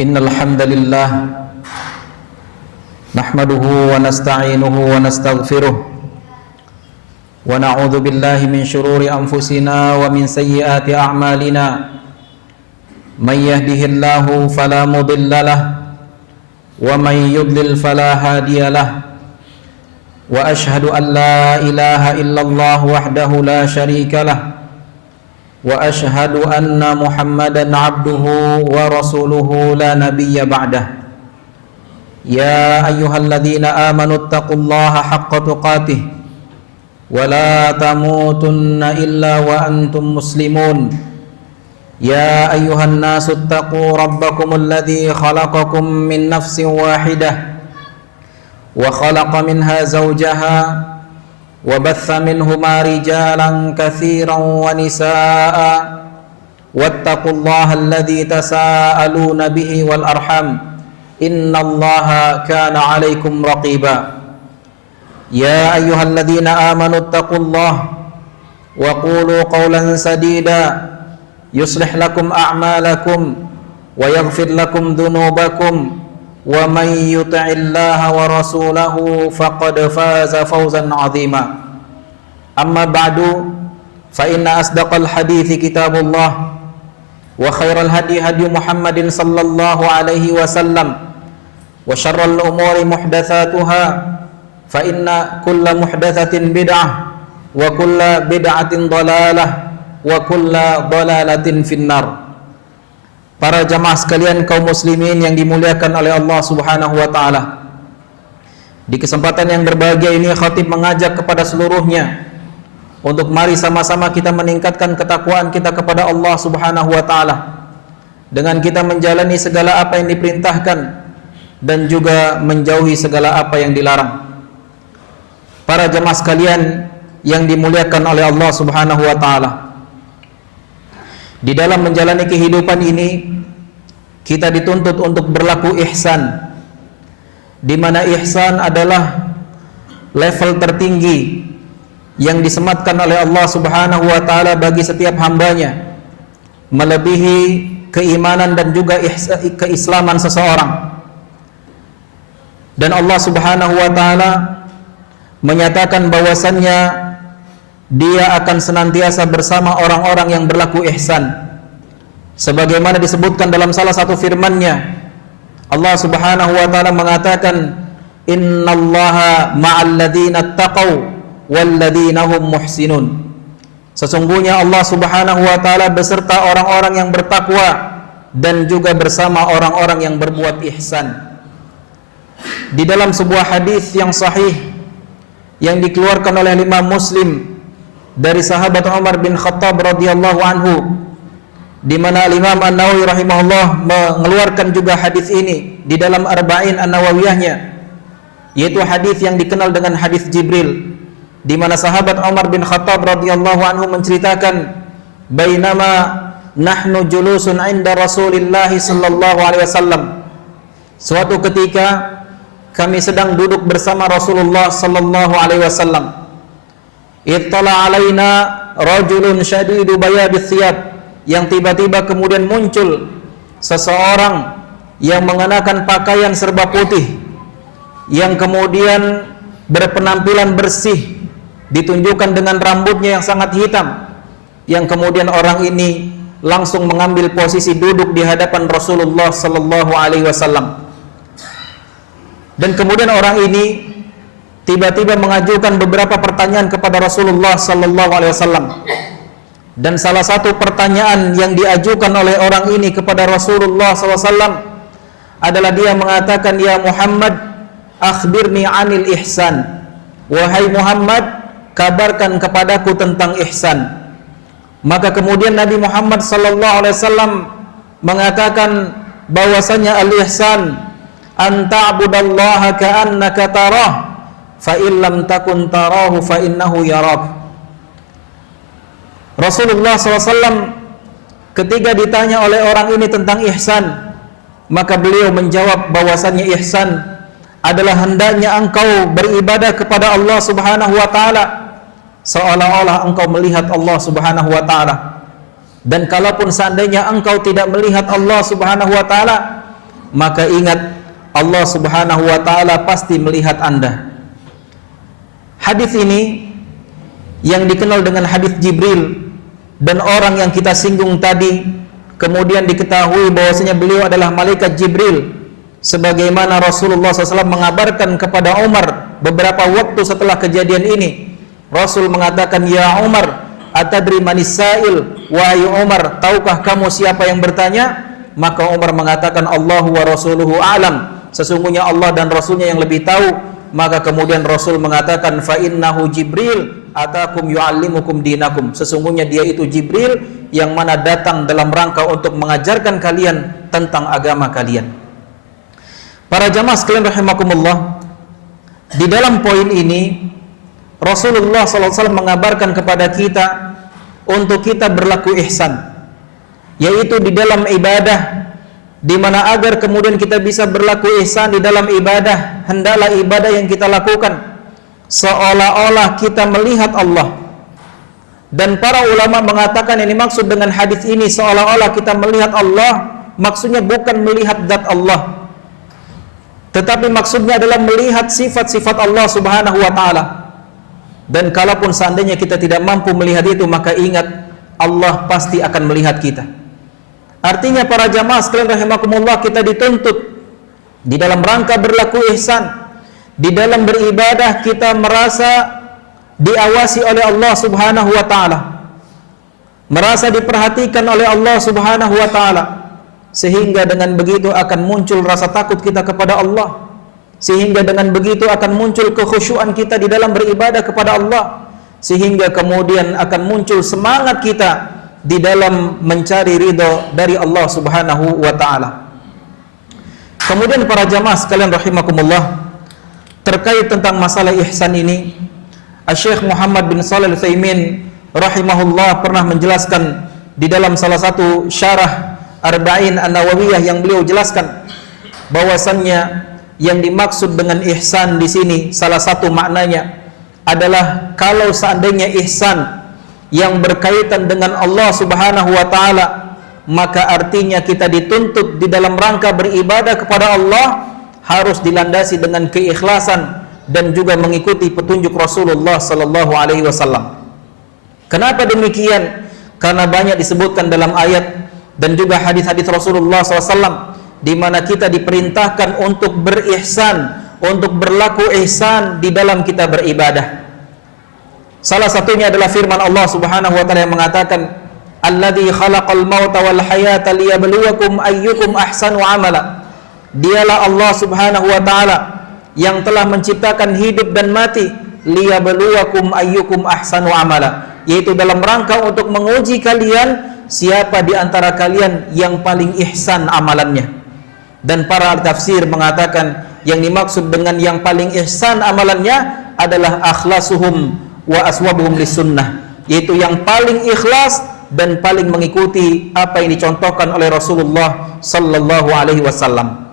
Innal hamdalillah nahmaduhu wa nasta'inuhu wa nastaghfiruh wa na'udzu billahi min shururi anfusina wa min sayyiati a'malina. May yahdihillahu fala mudhillalah wa may yudlil fala hadiyalah. Wa ashhadu an la ilaha illallah wahdahu la syarikalah wa ashhadu anna Muhammadan abduhu wa rasuluhu la nabiyya ba'dah. Ya ayyuhalladzina amanu taqullaha haqqa tuqatih wa la tamutunna illa wa antum muslimun. Ya ayyuhan nasu taqu rabbakumul ladzi khalaqakum min nafsin wahidah wa khalaqa minha zawjaha وبث منهما رجالا كثيرا ونساء واتقوا الله الذي تساءلون به والأرحام إن الله كان عليكم رقيبا. يا أيها الذين آمنوا اتقوا الله وقولوا قولا سديدا يصلح لكم أعمالكم ويغفر لكم ذنوبكم ومن يطع الله ورسوله فقد فاز فوزا عظيما. أما بعد فإن أصدق الحديث كتاب الله وخير الهدي هدي محمد صلى الله عليه وسلم وشر الأمور محدثاتها فإن كل محدثة بدعة وكل بدعة ضلالة وكل ضلالة في النار. Para jamaah sekalian kaum muslimin yang dimuliakan oleh Allah Subhanahu wa taala. Di kesempatan yang berbahagia ini khatib mengajak kepada seluruhnya untuk mari sama-sama kita meningkatkan ketakwaan kita kepada Allah Subhanahu wa taala dengan kita menjalani segala apa yang diperintahkan dan juga menjauhi segala apa yang dilarang. Para jamaah sekalian yang dimuliakan oleh Allah Subhanahu wa taala. Di dalam menjalani kehidupan ini kita dituntut untuk berlaku ihsan, di mana ihsan adalah level tertinggi yang disematkan oleh Allah Subhanahu wa taala bagi setiap hambanya, melebihi keimanan dan juga keislaman seseorang. Dan Allah Subhanahu wa taala menyatakan bahwasannya Dia akan senantiasa bersama orang-orang yang berlaku ihsan. Sebagaimana disebutkan dalam salah satu firman-Nya, Allah Subhanahu wa taala mengatakan, "Innallaha ma'al ladzina taqaw wal ladzina hum muhsinun." Sesungguhnya Allah Subhanahu wa taala beserta orang-orang yang bertakwa dan juga bersama orang-orang yang berbuat ihsan. Di dalam sebuah hadis yang sahih yang dikeluarkan oleh Imam Muslim dari sahabat Umar bin Khattab radhiyallahu anhu, di mana Imam An-Nawawi rahimahullah mengeluarkan juga hadis ini di dalam Arba'in An-Nawawiyahnya, yaitu hadis yang dikenal dengan hadis Jibril, di mana sahabat Umar bin Khattab radhiyallahu anhu menceritakan, bainama nahnu julusun 'inda Rasulillah sallallahu alaihi wasallam, suatu ketika kami sedang duduk bersama Rasulullah sallallahu alaihi wasallam, ittala alaina rajulun syadidu bayadith thiyab, yang tiba-tiba kemudian muncul seseorang yang mengenakan pakaian serba putih, yang kemudian berpenampilan bersih, ditunjukkan dengan rambutnya yang sangat hitam, yang kemudian orang ini langsung mengambil posisi duduk di hadapan Rasulullah sallallahu alaihi wasallam. Dan kemudian orang ini tiba-tiba mengajukan beberapa pertanyaan kepada Rasulullah sallallahu alaihi wasallam. Dan salah satu pertanyaan yang diajukan oleh orang ini kepada Rasulullah sallallahu alaihi wasallam adalah dia mengatakan, "Ya Muhammad, akhbirni 'anil ihsan." Wahai Muhammad, kabarkan kepadaku tentang ihsan. Maka kemudian Nabi Muhammad sallallahu alaihi wasallam mengatakan bahwasanya al-ihsan an ta'budallaha ka'annaka tarah fa illam takun tarahu fa innahu yarak. Rasulullah SAW ketika ditanya oleh orang ini tentang ihsan, maka beliau menjawab bahwasannya ihsan adalah hendaknya engkau beribadah kepada Allah Subhanahu wa taala seolah-olah engkau melihat Allah Subhanahu wa taala. Dan kalaupun seandainya engkau tidak melihat Allah Subhanahu wa taala, maka ingat Allah Subhanahu wa taala pasti melihat Anda. Hadis ini yang dikenal dengan hadis Jibril, dan orang yang kita singgung tadi kemudian diketahui bahwasanya beliau adalah malaikat Jibril, sebagaimana Rasulullah SAW mengabarkan kepada Umar beberapa waktu setelah kejadian ini. Rasul mengatakan, "Ya Umar, atadri manis sa'il?" Wahai Umar, tahukah kamu siapa yang bertanya? Maka Umar mengatakan, "Allahu wa rasuluhu a'lam." Sesungguhnya Allah dan Rasulnya yang lebih tahu. Maka kemudian Rasul mengatakan, "Fa innahu Jibril atakum yu'allimukum dinakum." Sesungguhnya dia itu Jibril yang mana datang dalam rangka untuk mengajarkan kalian tentang agama kalian. Para jamaah sekalian rahimakumullah, di dalam poin ini Rasulullah SAW mengabarkan kepada kita untuk kita berlaku ihsan, yaitu di dalam ibadah, di mana agar kemudian kita bisa berlaku ihsan di dalam ibadah, hendaklah ibadah yang kita lakukan seolah-olah kita melihat Allah. Dan para ulama mengatakan yang dimaksud dengan hadis ini seolah-olah kita melihat Allah, maksudnya bukan melihat zat Allah, tetapi maksudnya adalah melihat sifat-sifat Allah Subhanahu wa taala. Dan kalaupun seandainya kita tidak mampu melihat itu, maka ingat Allah pasti akan melihat kita. Artinya para jamaah sekalian rahimakumullah, kita dituntut di dalam rangka berlaku ihsan, di dalam beribadah kita merasa diawasi oleh Allah Subhanahu wa taala, merasa diperhatikan oleh Allah Subhanahu wa taala, sehingga dengan begitu akan muncul rasa takut kita kepada Allah, sehingga dengan begitu akan muncul kekhusyuan kita di dalam beribadah kepada Allah, sehingga kemudian akan muncul semangat kita di dalam mencari ridho dari Allah Subhanahu wa taala. Kemudian para jamaah sekalian rahimakumullah, terkait tentang masalah ihsan ini, Syekh Muhammad bin Shalih Al-Utsaimin rahimahullah pernah menjelaskan di dalam salah satu syarah Arba'in An-Nawawiyah yang beliau jelaskan bahwasannya yang dimaksud dengan ihsan di sini salah satu maknanya adalah kalau seandainya ihsan yang berkaitan dengan Allah Subhanahu wa taala, maka artinya kita dituntut di dalam rangka beribadah kepada Allah harus dilandasi dengan keikhlasan dan juga mengikuti petunjuk Rasulullah sallallahu alaihi wasallam. Kenapa demikian? Karena banyak disebutkan dalam ayat dan juga hadis-hadis Rasulullah SAW di mana kita diperintahkan untuk berihsan, untuk berlaku ihsan di dalam kita beribadah. Salah satunya adalah firman Allah Subhanahu wa taala yang mengatakan, "Alladzi khalaqal mauta wal hayata liyabluwakum ayyukum ahsanu amala." Dialah Allah Subhanahu wa taala yang telah menciptakan hidup dan mati, liyabluwakum ayyukum ahsanu amala, yaitu dalam rangka untuk menguji kalian siapa di antara kalian yang paling ihsan amalannya. Dan para tafsir mengatakan yang dimaksud dengan yang paling ihsan amalannya adalah akhlasuhum wa aswabuhum lisunnah, yaitu yang paling ikhlas dan paling mengikuti apa yang dicontohkan oleh Rasulullah sallallahu alaihi wasallam.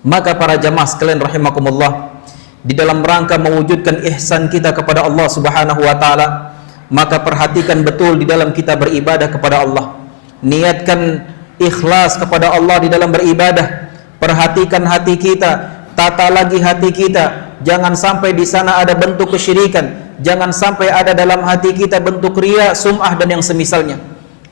Maka para jamaah sekalian rahimakumullah, di dalam rangka mewujudkan ihsan kita kepada Allah Subhanahu wa taala, maka perhatikan betul di dalam kita beribadah kepada Allah. Niatkan ikhlas kepada Allah di dalam beribadah. Perhatikan hati kita, tata lagi hati kita. Jangan sampai di sana ada bentuk kesyirikan. Jangan sampai ada dalam hati kita bentuk riya, sum'ah dan yang semisalnya.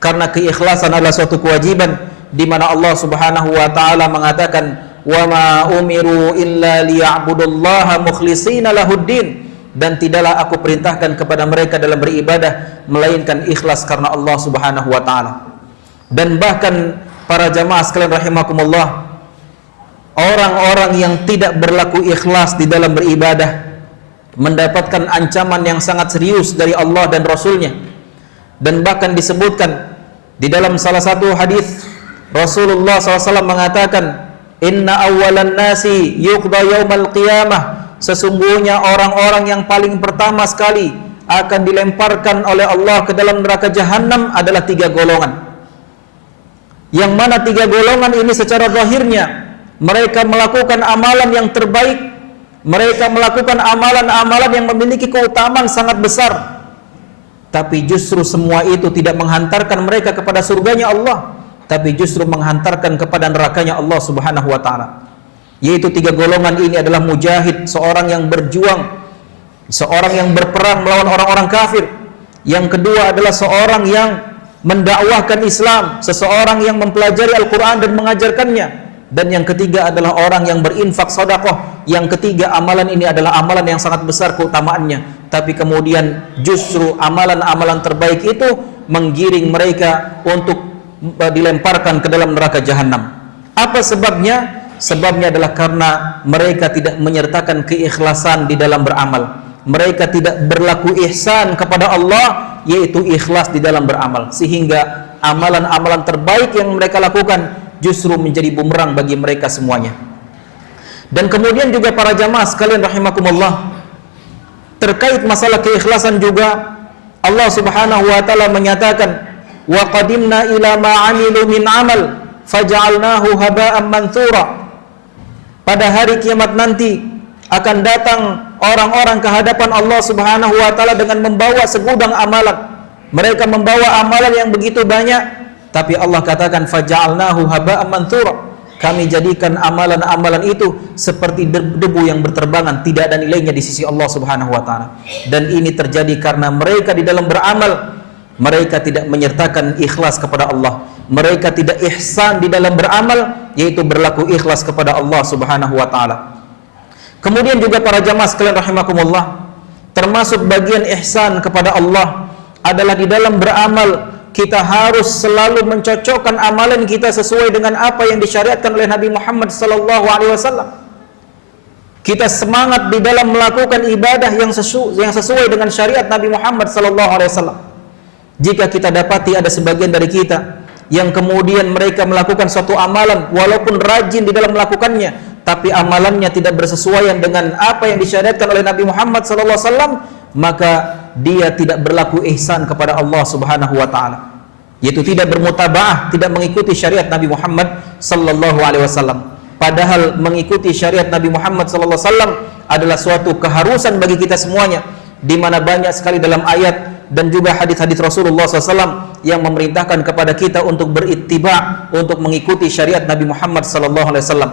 Karena keikhlasan adalah suatu kewajiban di mana Allah Subhanahu wa taala mengatakan, "Wa ma umiru illa liya'budullaha mukhlishina lahuddin." Dan tidaklah aku perintahkan kepada mereka dalam beribadah melainkan ikhlas karena Allah Subhanahu wa taala. Dan bahkan para jamaah sekalian rahimakumullah, orang-orang yang tidak berlaku ikhlas di dalam beribadah mendapatkan ancaman yang sangat serius dari Allah dan Rasulnya. Dan bahkan disebutkan di dalam salah satu hadis Rasulullah SAW mengatakan, "Inna awwalan nasi yuqda yaumal qiyamah." Sesungguhnya orang-orang yang paling pertama sekali akan dilemparkan oleh Allah ke dalam neraka jahanam adalah 3 golongan. Yang mana 3 golongan ini secara zahirnya mereka melakukan amalan yang terbaik, mereka melakukan amalan-amalan yang memiliki keutamaan sangat besar, tapi justru semua itu tidak menghantarkan mereka kepada surganya Allah. tapi justru menghantarkan kepada nerakanya Allah Subhanahu wa taala. Yaitu 3 golongan ini adalah mujahid, seorang yang berjuang, seorang yang berperang melawan orang-orang kafir. Yang kedua adalah seorang yang mendakwahkan Islam, seseorang yang mempelajari Al-Quran dan mengajarkannya. Dan yang ketiga adalah orang yang berinfak sedekah. Yang ketiga, amalan ini adalah amalan yang sangat besar keutamaannya, tapi kemudian justru amalan-amalan terbaik itu menggiring mereka untuk dilemparkan ke dalam neraka jahanam. Apa sebabnya? Sebabnya adalah karena mereka tidak menyertakan keikhlasan di dalam beramal. Mereka tidak berlaku ihsan kepada Allah, yaitu ikhlas di dalam beramal, sehingga amalan-amalan terbaik yang mereka lakukan justru menjadi bumerang bagi mereka semuanya. Dan kemudian juga para jamaah sekalian rahimakumullah, terkait masalah keikhlasan juga Allah Subhanahu wa taala menyatakan, wa qadimna ila ma 'amilu min 'amal faj'alnahu haba'an manthura. Pada hari kiamat nanti akan datang orang-orang ke hadapan Allah Subhanahu wa taala dengan membawa segudang amalan. Mereka membawa amalan yang begitu banyak, tapi Allah katakan faja'alnahu haba'an manthura. Kami jadikan amalan-amalan itu seperti debu yang berterbangan, tidak ada nilainya di sisi Allah Subhanahu wa taala. Dan ini terjadi karena mereka di dalam beramal, mereka tidak menyertakan ikhlas kepada Allah. Mereka tidak ihsan di dalam beramal, yaitu berlaku ikhlas kepada Allah Subhanahu wa taala. Kemudian juga para jamaah sekalian rahimakumullah, termasuk bagian ihsan kepada Allah adalah di dalam beramal kita harus selalu mencocokkan amalan kita sesuai dengan apa yang disyariatkan oleh Nabi Muhammad sallallahu alaihi wasallam. Kita semangat di dalam melakukan ibadah yang sesuai dengan syariat Nabi Muhammad sallallahu alaihi wasallam. Jika kita dapati ada sebagian dari kita yang kemudian mereka melakukan suatu amalan walaupun rajin di dalam melakukannya, tapi amalannya tidak bersesuaian dengan apa yang disyariatkan oleh Nabi Muhammad sallallahu alaihi wasallam, maka dia tidak berlaku ihsan kepada Allah Subhanahu wa taala, yaitu tidak bermutabaah, tidak mengikuti syariat Nabi Muhammad sallallahu alaihi wasallam. Padahal mengikuti syariat Nabi Muhammad sallallahu alaihi wasallam adalah suatu keharusan bagi kita semuanya, di mana banyak sekali dalam ayat dan juga hadis-hadis Rasulullah SAW yang memerintahkan kepada kita untuk berittiba, untuk mengikuti syariat Nabi Muhammad sallallahu alaihi wasallam.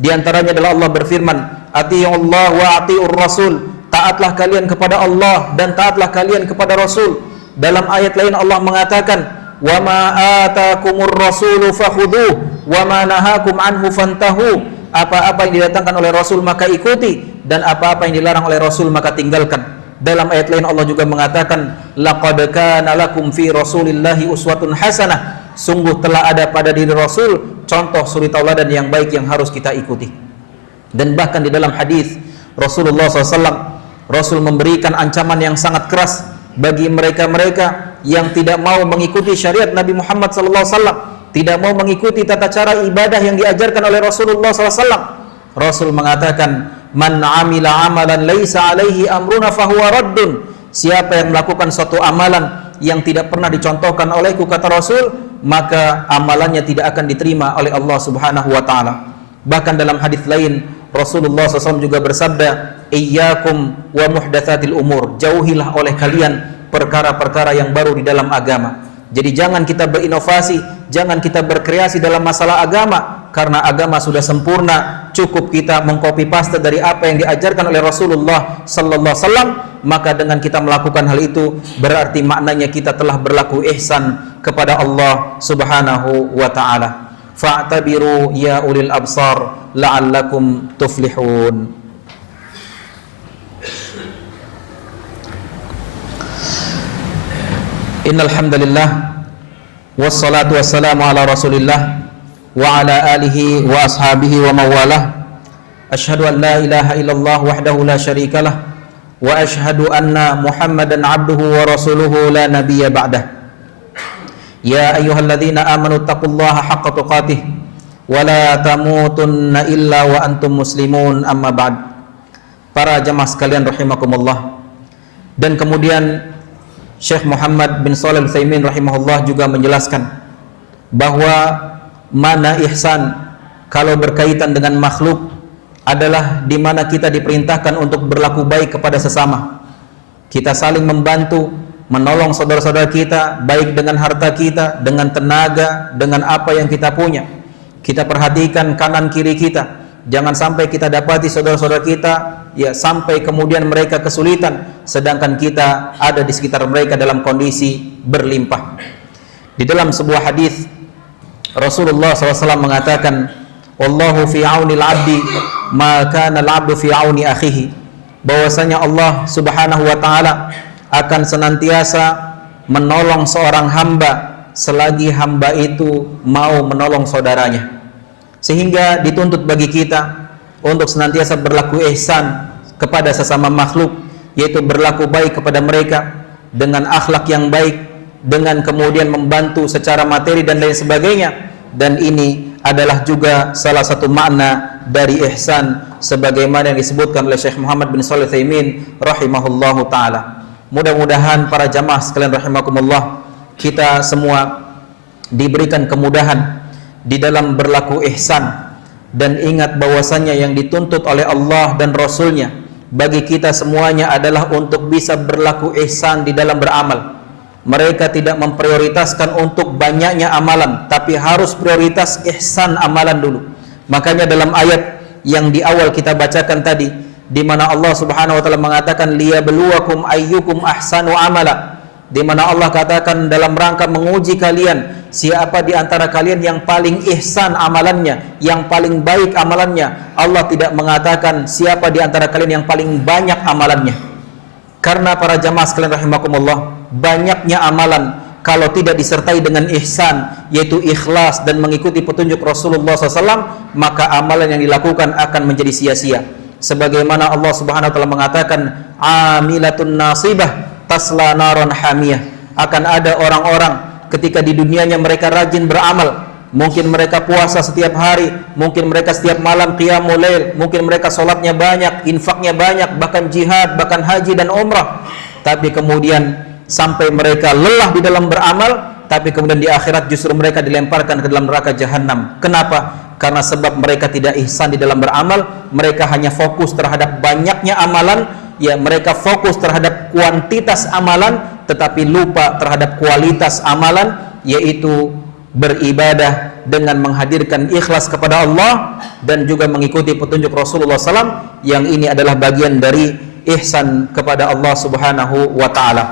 Di antaranya adalah Allah berfirman, "Atii'ullah wa atii'ur rasul." Taatlah kalian kepada Allah dan taatlah kalian kepada Rasul. Dalam ayat lain Allah mengatakan, "Wa ma atakumur rasulu fakhudhuh wa ma nahakum anhu fantahu." Apa-apa yang didatangkan oleh Rasul maka ikuti, dan apa-apa yang dilarang oleh Rasul maka tinggalkan. Dalam ayat lain Allah juga mengatakan, "Laqad kana lakum fi Rasulillahi uswatun hasanah." Sungguh telah ada pada diri Rasul contoh suri tauladan yang baik yang harus kita ikuti. Dan bahkan di dalam hadis Rasulullah SAW, Rasul memberikan ancaman yang sangat keras bagi mereka-mereka yang tidak mau mengikuti syariat Nabi Muhammad SAW, tidak mau mengikuti tata cara ibadah yang diajarkan oleh Rasulullah SAW. Rasul mengatakan, "Man amila amalan laisa alaihi amruna fahuwa raddun." Siapa yang melakukan suatu amalan yang tidak pernah dicontohkan olehku, kata Rasul, maka amalannya tidak akan diterima oleh Allah Subhanahu wa taala. Bahkan dalam hadis lain Rasulullah SAW juga bersabda, "Iyyakum wa muhdatsatil umur." Jauhilah oleh kalian perkara-perkara yang baru di dalam agama. Jadi jangan kita berinovasi, jangan kita berkreasi dalam masalah agama, karena agama sudah sempurna. Cukup kita mengcopy paste dari apa yang diajarkan oleh Rasulullah sallallahu alaihi wasallam. Maka dengan kita melakukan hal itu, berarti maknanya kita telah berlaku ihsan kepada Allah Subhanahu wa taala. Fa'tabiru ya ulil absar la'allakum tuflihun. Innal hamdalillah wassalatu wassalamu ala Rasulillah wa ala alihi wa ashabihi wa mawalah. Asyhadu an la ilaha illallah wahdahu la syarikalah wa asyhadu anna Muhammadan abduhu wa rasuluhu la nabiyya ba'dah. Ya ayyuhalladzina amanu taqullaha haqqa tuqatih wa la tamutunna illa wa antum muslimun, amma ba'd. Para jamaah sekalian rahimakumullah. Dan kemudian Syekh Muhammad bin Shalih Al-Utsaimin rahimahullah juga menjelaskan bahwa mana ihsan kalau berkaitan dengan makhluk adalah di mana kita diperintahkan untuk berlaku baik kepada sesama. Kita saling membantu, menolong saudara-saudara kita, baik dengan harta kita, dengan tenaga, dengan apa yang kita punya. Kita perhatikan kanan kiri kita. Jangan sampai kita dapati saudara-saudara kita ya sampai kemudian mereka kesulitan, sedangkan kita ada di sekitar mereka dalam kondisi berlimpah. Di dalam sebuah hadis Rasulullah SAW mengatakan, "Wallahu fi auni al-'abdi ma kana al-'abdu fi auni akhihi." Bahwasanya Allah Subhanahu wa taala akan senantiasa menolong seorang hamba selagi hamba itu mau menolong saudaranya. Sehingga dituntut bagi kita untuk senantiasa berlaku ihsan kepada sesama makhluk, yaitu berlaku baik kepada mereka dengan akhlak yang baik, dengan kemudian membantu secara materi dan lain sebagainya. Dan ini adalah juga salah satu makna dari ihsan sebagaimana yang disebutkan oleh Syekh Muhammad bin Shalih Al-Utsaimin rahimahullahu taala. Mudah-mudahan para jamaah sekalian rahimakumullah, kita semua diberikan kemudahan di dalam berlaku ihsan, dan ingat bahwasannya yang dituntut oleh Allah dan Rasulnya bagi kita semuanya adalah untuk bisa berlaku ihsan di dalam beramal. Mereka tidak memprioritaskan untuk banyaknya amalan, tapi harus prioritas ihsan amalan dulu. Makanya dalam ayat yang di awal kita bacakan tadi, di mana Allah Subhanahu wa taala mengatakan liyabluwakum ayyukum ahsanu amala, di mana Allah katakan dalam rangka menguji kalian siapa di antara kalian yang paling ihsan amalannya, yang paling baik amalannya. Allah tidak mengatakan siapa di antara kalian yang paling banyak amalannya. Karena para jamaah sekalian rahimakumullah, banyaknya amalan kalau tidak disertai dengan ihsan, yaitu ikhlas dan mengikuti petunjuk Rasulullah SAW, maka amalan yang dilakukan akan menjadi sia-sia. Sebagaimana Allah Subhanahu wa taala mengatakan, amilatun nasibah tasla naron hamiyah. Akan ada orang-orang ketika di dunianya mereka rajin beramal, mungkin mereka puasa setiap hari, mungkin mereka setiap malam qiyamul lail, mungkin mereka sholatnya banyak, infaknya banyak, bahkan jihad, bahkan haji dan umrah. Tapi kemudian sampai mereka lelah di dalam beramal, tapi kemudian di akhirat justru mereka dilemparkan ke dalam neraka jahanam. Kenapa? Karena sebab mereka tidak ihsan di dalam beramal. Mereka hanya fokus terhadap banyaknya amalan, ya mereka fokus terhadap kuantitas amalan, tetapi lupa terhadap kualitas amalan, yaitu beribadah dengan menghadirkan ikhlas kepada Allah dan juga mengikuti petunjuk Rasulullah SAW, yang ini adalah bagian dari ihsan kepada Allah Subhanahu wa ta'ala.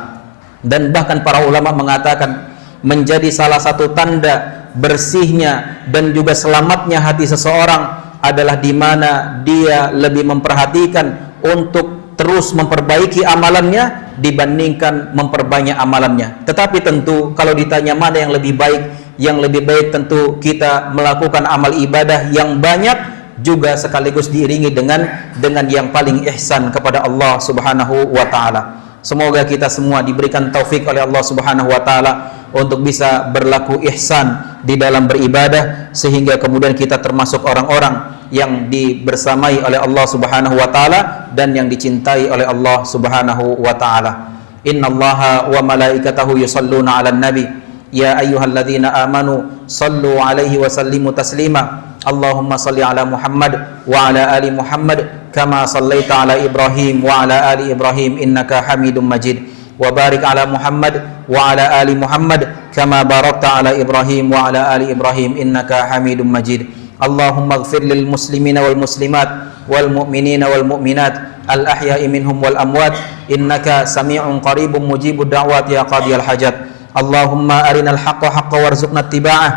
Dan bahkan para ulama mengatakan menjadi salah satu tanda bersihnya dan juga selamatnya hati seseorang adalah di mana dia lebih memperhatikan untuk terus memperbaiki amalannya dibandingkan memperbanyak amalannya. Tetapi tentu kalau ditanya mana yang lebih baik, yang lebih baik tentu kita melakukan amal ibadah yang banyak juga sekaligus diiringi dengan yang paling ihsan kepada Allah Subhanahu wa taala. Semoga kita semua diberikan taufik oleh Allah Subhanahu wa taala untuk bisa berlaku ihsan di dalam beribadah, sehingga kemudian kita termasuk orang-orang yang dibersamai oleh Allah Subhanahu wa taala dan yang dicintai oleh Allah Subhanahu wa taala. Innallaha wa malaikatahu yusholluna 'alan nabi ya ayyuhalladzina amanu shallu 'alaihi wa sallimu taslima. Allahumma shalli 'ala Muhammad wa 'ala ali Muhammad kama shallaita 'ala Ibrahim wa 'ala ali Ibrahim innaka Hamidum Majid. Wa barik 'ala Muhammad wa 'ala ali Muhammad kama barakta 'ala Ibrahim wa 'ala ali Ibrahim innaka Hamidum Majid. Allahumma ighfir lil muslimina wal muslimat wal mu'minina wal mu'minat al ahya'i minhum wal amwat innaka sami'un qaribun mujibud da'wat ya qadiyal hajat. Allahumma arinal haqqa haqqan warzuqna ittiba'ah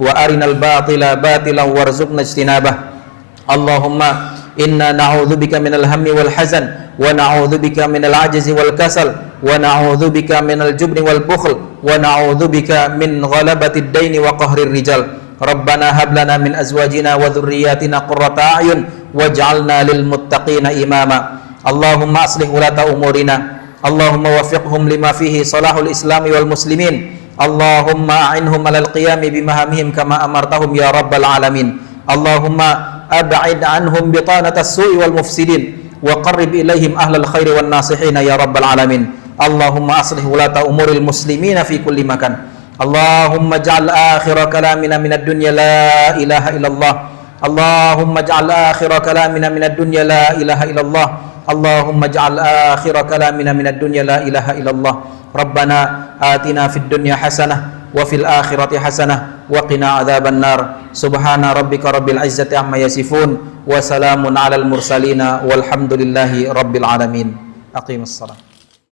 wa arinal batila batilan warzuqna ijtinabah. Allahumma inna na'udzubika minal hammi wal hazan wa na'udzubika minal ajzi wal kasal wa na'udzubika minal jubni wal bukhl wa na'udzubika min ghalabatid daini wa qahrir rijal. Rabbana hab lana min azwajina wa dhurriyyatina qurrata a'yun waj'alna lil muttaqina imama. Allahumma aslih ulata umurina, Allahumma waffiqhum lima fihi salahul islami wal muslimin. Allahumma a'inhum alal qiyami bimahamihim kama amartahum ya rabbal alamin. Allahumma ab'id anhum bitanatas su'i wal mufsidin wa qarrib ilaihim ahlal khairi wan nasihina ya rabbal alamin. Allahumma aslih ulata umuril muslimina fi kulli makan. Allahumma ja'al akhira kalamina minad dunya la ilaha illallah. Allahumma ja'al akhira kalamina minad dunya la ilaha illallah. Allahumma ij'al akhir kalamina minad dunya la ilaha illallah. Rabbana atina fid dunya hasanah wa fil akhirati hasanah wa qina adzabannar. Subhana rabbika rabbil izzati amma yasifun wa salamun alal mursalin walhamdulillahi rabbil alamin. Aqimus salat.